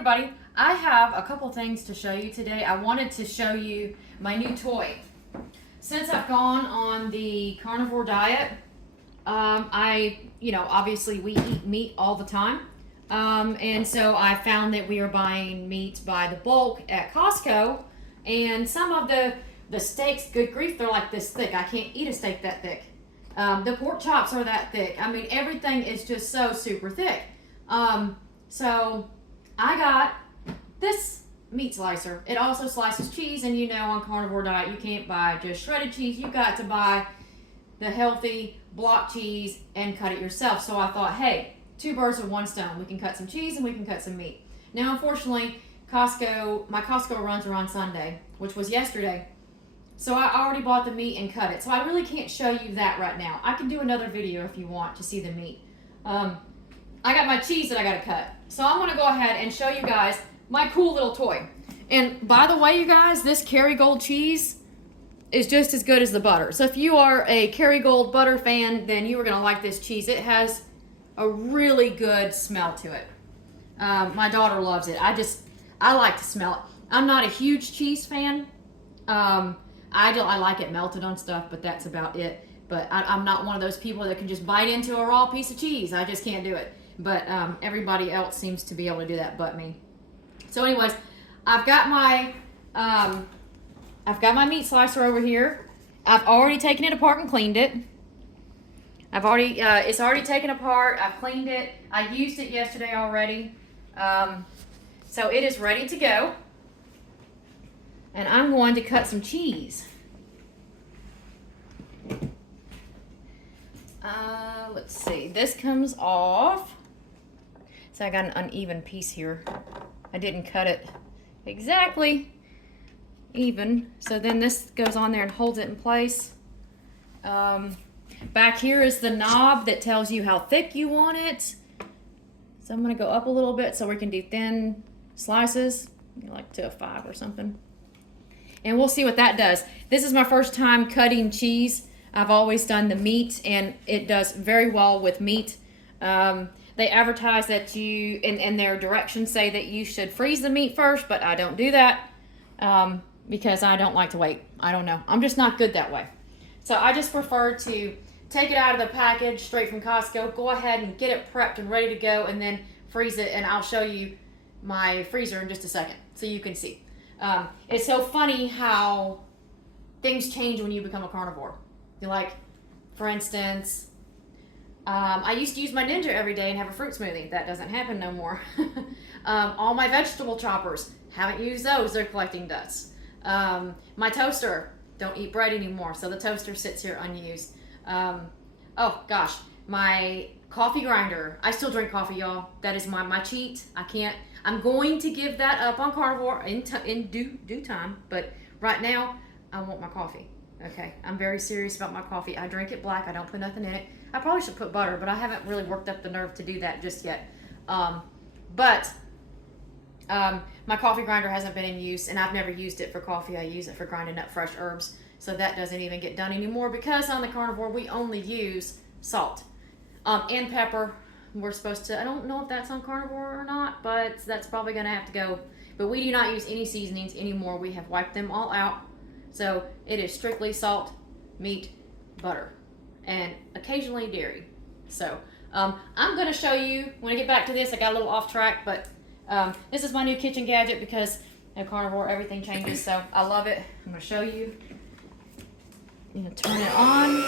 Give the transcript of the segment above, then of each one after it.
everybody, I have a couple things to show you today. I wanted to show you my new toy. Since I've gone on the carnivore diet, obviously we eat meat all the time. And so I found that we are buying meat by the bulk at Costco, and some of the steaks, good grief, they're like this thick. I can't eat a steak that thick. The pork chops are that thick. I mean, everything is just so super thick. So I got this meat slicer. It also slices cheese, and you know on carnivore diet you can't buy just shredded cheese. You got to buy the healthy block cheese and cut it yourself. So I thought, hey, two birds with one stone. We can cut some cheese and we can cut some meat. Now, unfortunately, my Costco runs are on Sunday, which was yesterday. So I already bought the meat and cut it. So I really can't show you that right now. I can do another video if you want to see the meat. I got my cheese that I got to cut. So I'm going to go ahead and show you guys my cool little toy. And by the way, you guys, this Kerrygold cheese is just as good as the butter. So if you are a Kerrygold butter fan, then you are going to like this cheese. It has a really good smell to it. My daughter loves it. I like to smell it. I'm not a huge cheese fan. I like it melted on stuff, but that's about it. But I'm not one of those people that can just bite into a raw piece of cheese. I just can't do it. But everybody else seems to be able to do that but me. So anyways, I've got my meat slicer over here. I've already taken it apart and cleaned it. It's already taken apart. I've cleaned it. I used it yesterday already. So it is ready to go. And I'm going to cut some cheese. Let's see. This comes off. So I got an uneven piece here. I didn't cut it exactly even. So then this goes on there and holds it in place. Back here is the knob that tells you how thick you want it. So I'm going to go up a little bit so we can do thin slices, like to a 5 or something. And we'll see what that does. This is my first time cutting cheese. I've always done the meat, and it does very well with meat. They advertise that you, in their directions, say that you should freeze the meat first, but I don't do that because I don't like to wait. I don't know. I'm just not good that way. So I just prefer to take it out of the package straight from Costco, go ahead and get it prepped and ready to go, and then freeze it, and I'll show you my freezer in just a second so you can see. It's so funny how things change when you become a carnivore. Like, for instance, I used to use my Ninja every day and have a fruit smoothie. That doesn't happen no more. All my vegetable choppers, haven't used those. They're collecting dust. My toaster, don't eat bread anymore, so the toaster sits here unused. Oh gosh, my coffee grinder. I still drink coffee, y'all. That is my cheat. I'm going to give that up on carnivore in due time, but right now I want my coffee. Okay, I'm very serious about my coffee. I drink it black. I don't put nothing in it. I probably should put butter, but I haven't really worked up the nerve to do that just yet. My coffee grinder hasn't been in use, and I've never used it for coffee. I use it for grinding up fresh herbs, so that doesn't even get done anymore because on the carnivore we only use salt and pepper. We're supposed to, I don't know if that's on carnivore or not, but that's probably going to have to go. But we do not use any seasonings anymore. We have wiped them all out. So it is strictly salt, meat, butter, and occasionally dairy. So I'm going to show you, when I get back to this, I got a little off track, but this is my new kitchen gadget because in carnivore everything changes, so I love it. I'm going to show you. I'm going to turn it on.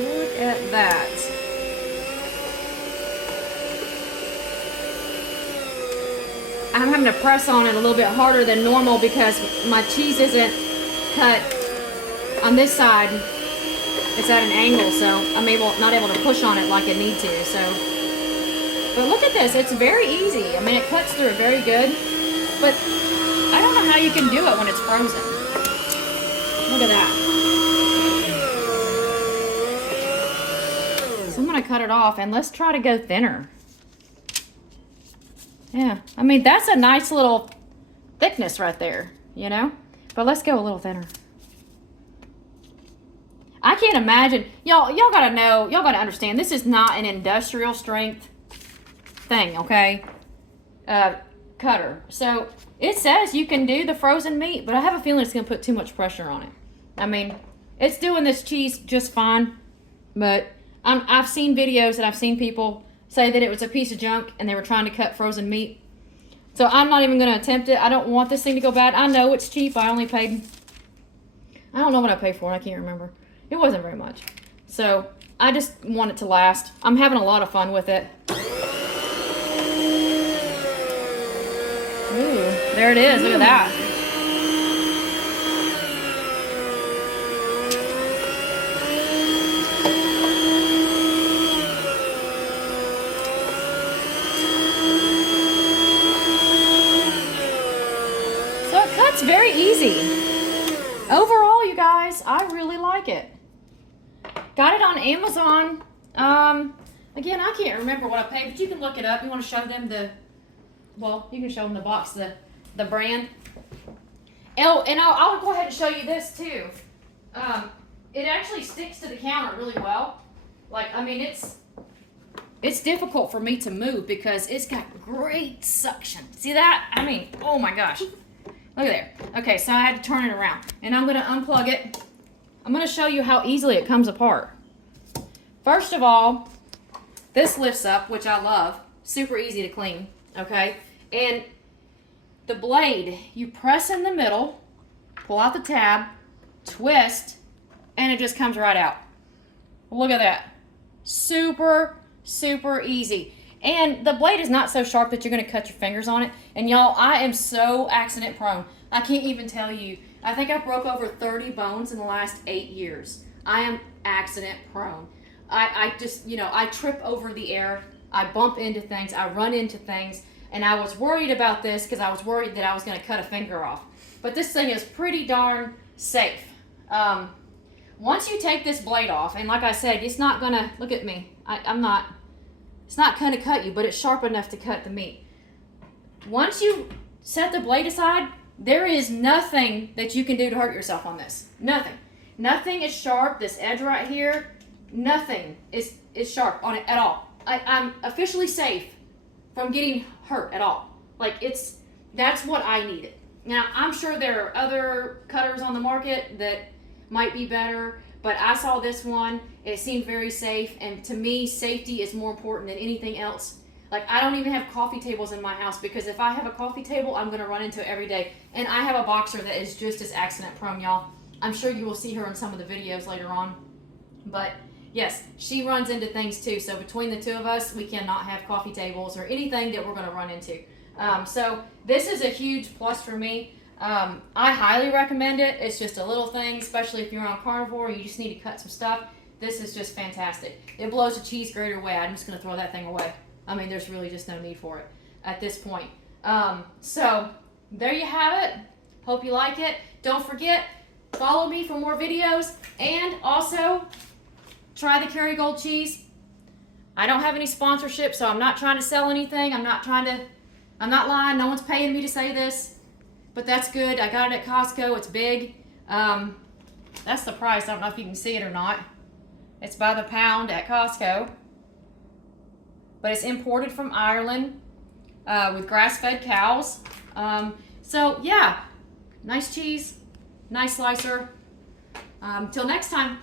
Look at that. I'm having to press on it a little bit harder than normal because my cheese isn't cut on this side. It's at an angle, so I'm not able to push on it like I need to. So, but look at this. It's very easy. I mean, it cuts through it very good. But I don't know how you can do it when it's frozen. Look at that. So I'm going to cut it off, and let's try to go thinner. Yeah, I mean, that's a nice little thickness right there, you know? But let's go a little thinner. I can't imagine. Y'all gotta know, y'all gotta understand, this is not an industrial strength thing, okay? Cutter. So it says you can do the frozen meat, but I have a feeling it's gonna put too much pressure on it. I mean, it's doing this cheese just fine, but I've seen videos and I've seen people say that it was a piece of junk and they were trying to cut frozen meat. So I'm not even going to attempt it. I don't want this thing to go bad. I know it's cheap. I only paid, I don't know what I paid for it. I can't remember. It wasn't very much. So I just want it to last. I'm having a lot of fun with it. Ooh, there it is. Look at that. It's very easy. Overall, you guys, I really like it. Got it on Amazon. Again, I can't remember what I paid, but you can look it up. You want to show them you can show them the box, the brand. Oh, and I'll go ahead and show you this too. It actually sticks to the counter really well. Like, I mean, it's difficult for me to move because it's got great suction. See that? I mean, oh my gosh. Look at there. Okay, so I had to turn it around. And I'm going to unplug it. I'm going to show you how easily it comes apart. First of all, this lifts up, which I love. Super easy to clean, okay? And the blade, you press in the middle, pull out the tab, twist, and it just comes right out. Look at that. Super, super easy. And the blade is not so sharp that you're going to cut your fingers on it. And y'all, I am so accident prone. I can't even tell you. I think I broke over 30 bones in the last 8 years. I am accident prone. I just, I trip over the air. I bump into things. I run into things. And I was worried about this because I was worried that I was going to cut a finger off. But this thing is pretty darn safe. Once you take this blade off, and like I said, it's not going to, look at me. It's not going to cut you, but it's sharp enough to cut the meat. Once you set the blade aside, there is nothing that you can do to hurt yourself on this. Nothing. Nothing is sharp. This edge right here, nothing is sharp on it at all. I'm officially safe from getting hurt at all. Like, that's what I needed. Now, I'm sure there are other cutters on the market that might be better, but I saw this one. It seemed very safe, and to me, safety is more important than anything else. Like, I don't even have coffee tables in my house because if I have a coffee table, I'm going to run into it every day. And I have a boxer that is just as accident prone, y'all. I'm sure you will see her in some of the videos later on. But yes, she runs into things too. So between the two of us, we cannot have coffee tables or anything that we're going to run into. So this is a huge plus for me. I highly recommend it. It's just a little thing, especially if you're on carnivore and you just need to cut some stuff. This is just fantastic. It blows a cheese grater away. I'm just going to throw that thing away. I mean, there's really just no need for it at this point. So there you have it. Hope you like it. Don't forget, follow me for more videos, and also try the Kerrygold cheese. I don't have any sponsorship, so I'm not trying to sell anything. I'm not lying. No one's paying me to say this, but that's good. I got it at Costco. It's big. That's the price. I don't know if you can see it or not. It's by the pound at Costco. But it's imported from Ireland with grass-fed cows. So, yeah, nice cheese, nice slicer. Till next time.